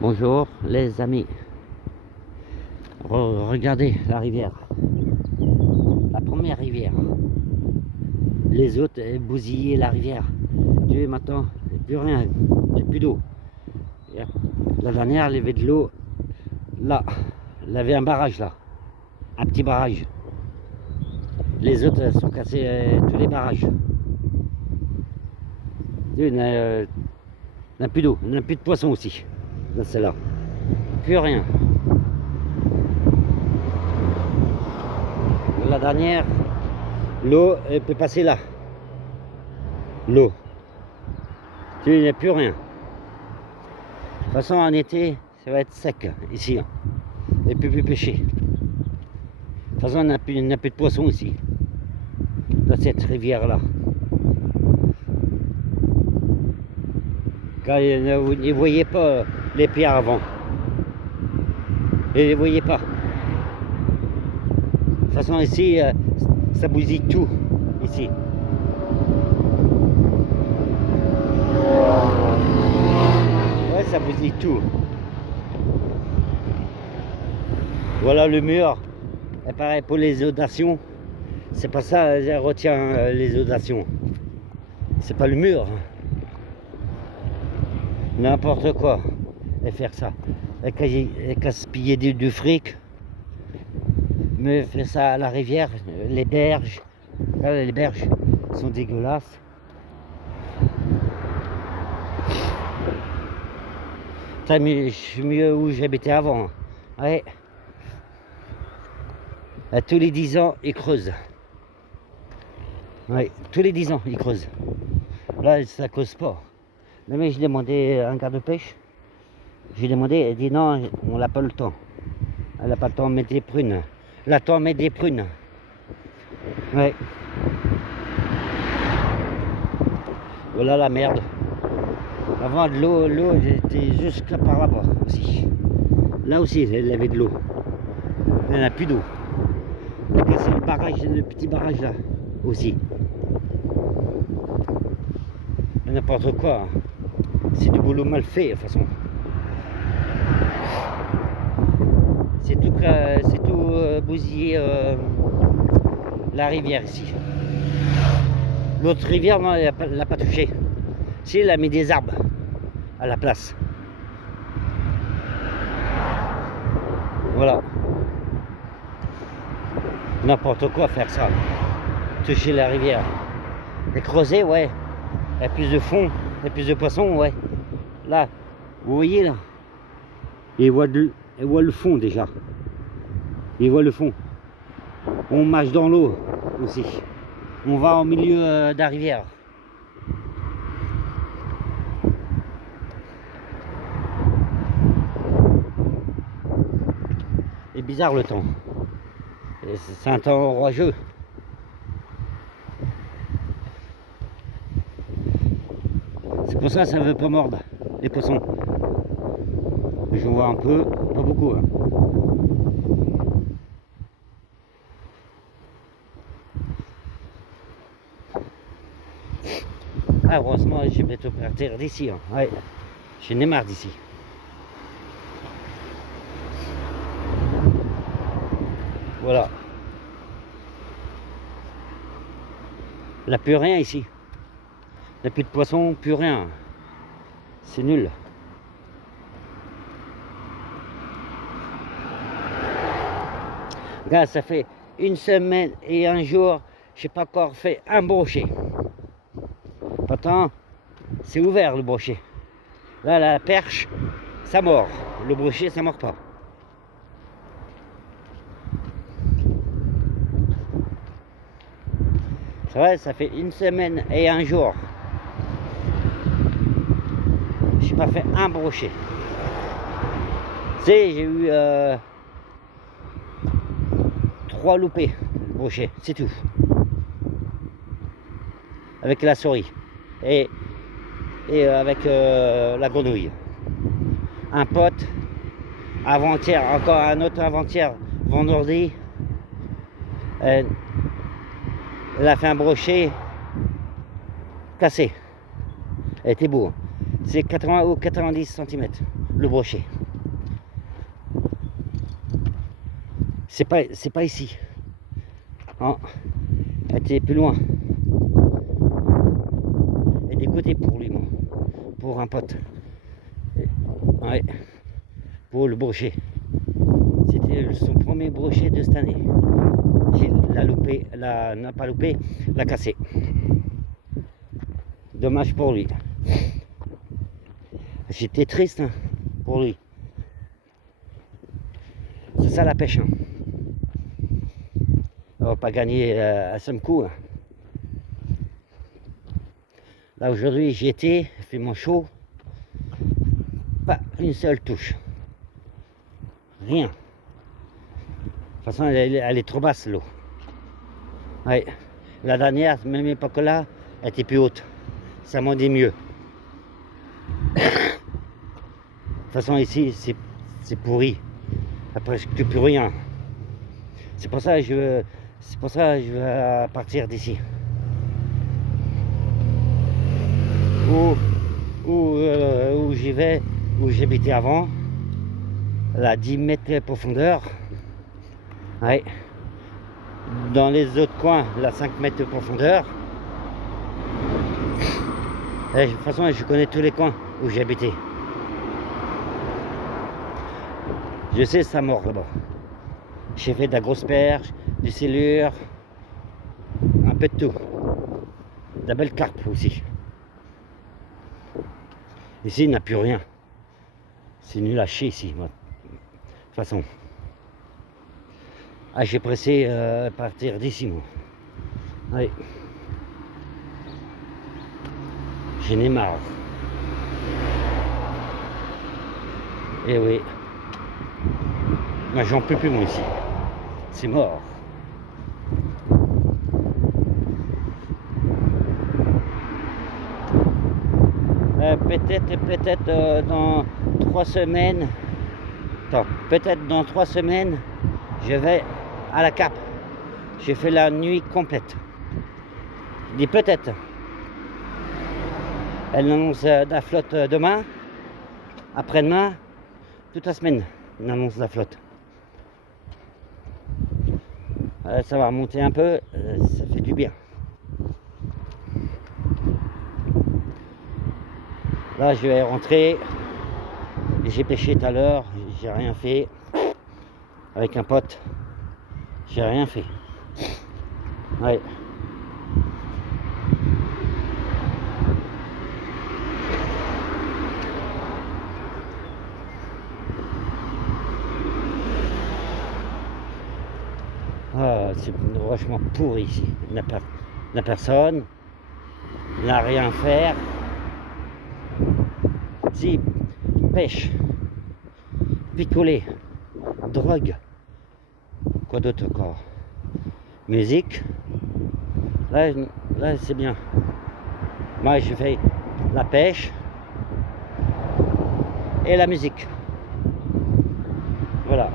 Bonjour les amis, regardez la rivière, la première rivière, les autres bousillaient la rivière. Tu vois maintenant, il n'y a plus rien, il n'y a plus d'eau. La dernière, il y avait de l'eau là, il y avait un barrage là, un petit barrage. Les autres sont cassés, tous les barrages. Il n'y a plus d'eau, il n'y a plus de poissons aussi, dans celle-là, plus rien. La dernière, l'eau elle peut passer là. L'eau. Il n'y a plus rien. De toute façon, en été, ça va être sec ici. Il ne peut plus pêcher. De toute façon, il n'y a plus de poissons ici. Dans cette rivière-là. Car vous ne voyez pas les pierres avant. Et ne les voyez pas. De toute façon, ici, ça bousille tout. Ici. Ouais, ça bousille tout. Voilà le mur. Et pareil pour les inondations. C'est pas ça, ça retient les inondations. C'est pas le mur. N'importe quoi. Et faire ça. Et gaspiller du fric. Mais faire ça à la rivière. Les berges. Là, les berges sont dégueulasses. Je suis mieux où j'habitais avant. Ouais. À tous les 10 ans, ils creusent. Oui, tous les 10 ans, ils creusent. Là, ça ne cause pas. Mais j'ai demandé à un garde-pêche. J'ai demandé, elle dit non, on n'a pas le temps. Elle n'a pas le temps de mettre des prunes. Elle a le temps de mettre des prunes. Oui. Voilà la merde. Avant, l'eau était jusqu'à par là-bas aussi. Là aussi, elle avait de l'eau. Il n'y en a plus d'eau. Elle a cassé le barrage, le petit barrage là aussi. N'importe quoi. C'est du boulot mal fait de toute façon. C'est tout bousillé la rivière ici. L'autre rivière, non, elle l'a pas touché. Si, elle a mis des arbres à la place. Voilà. N'importe quoi faire ça. Toucher la rivière. Et creuser, ouais. Il y a plus de fond, il y a plus de poissons, ouais. Là, vous voyez là. Il voit le fond déjà. Il voit le fond. On marche dans l'eau aussi. On va au milieu de la rivière. C'est bizarre le temps. C'est un temps orageux. C'est pour ça que ça ne veut pas mordre les poissons. Je vois un peu, pas beaucoup. Hein. Ah, heureusement, je vais bientôt partir d'ici. Hein. Ouais. J'en ai marre d'ici. Voilà. Il n'y a plus rien ici. Il n'y a plus de poissons, plus rien. C'est nul. Regarde, ça fait une semaine et un jour, je n'ai pas encore fait un brochet. Pourtant, c'est ouvert le brochet. Là, la perche, ça mord. Le brochet, ça mord pas. C'est vrai, ça fait une semaine et un jour. Je n'ai pas fait un brochet. Tu sais, j'ai eu 3 loupés, brochet, c'est tout. Avec la souris et avec la grenouille. Un pote, avant-hier, encore un autre avant-hier, vendredi. Elle a fait un brochet cassé. Elle était beau. C'est 80 ou 90 cm. le brochet. C'est pas ici. Non, était plus loin. Et des côtés pour lui, moi. Pour un pote. Ouais. Pour le brochet. C'était son premier brochet de cette année. Il l'a loupé, n'a pas loupé, l'a cassé. Dommage pour lui. J'étais triste hein, pour lui. C'est ça la pêche. Hein. On va pas gagner à ce coup. Hein. Là aujourd'hui j'y étais, il fait mon chaud. Pas une seule touche. Rien. De toute façon elle est trop basse l'eau. Ouais. La dernière, même époque là, elle était plus haute. Ça m'en dit mieux. De toute façon ici c'est pourri. Après plus rien. C'est pour ça que je veux partir d'ici. Où j'y vais, où j'habitais avant, là 10 mètres de profondeur. Ouais. Dans les autres coins, là 5 mètres de profondeur. Et de toute façon, je connais tous les coins où j'habitais. Je sais ça mort là-bas. J'ai fait de la grosse perche, du silure, un peu de tout. De la belle carpe aussi. Ici, il n'y a plus rien. C'est nul à chier ici, moi. De toute façon. Ah, j'ai pressé partir d'ici, moi. Oui. J'en ai marre. Eh oui. Moi, j'en peux plus, moi, ici. C'est mort. Peut-être dans 3 semaines. Attends, peut-être dans 3 semaines, je vais à la Cape. J'ai fait la nuit complète. Je dis peut-être. Elle annonce de la flotte demain, après-demain, toute la semaine. On annonce de la flotte. Ça va remonter un peu, ça fait du bien. Là, je vais rentrer. J'ai pêché tout à l'heure, j'ai rien fait. Avec un pote, j'ai rien fait. Ouais. Ah, c'est vachement pourri ici. Il n'y a personne. Il n'a rien à faire. Si, pêche, picoler, drogue, quoi d'autre encore? Musique. Là c'est bien. Moi, je fais la pêche et la musique. Voilà.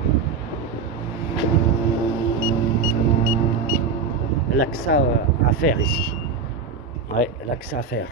Là que ça à faire ici. Ouais, là que ça à faire.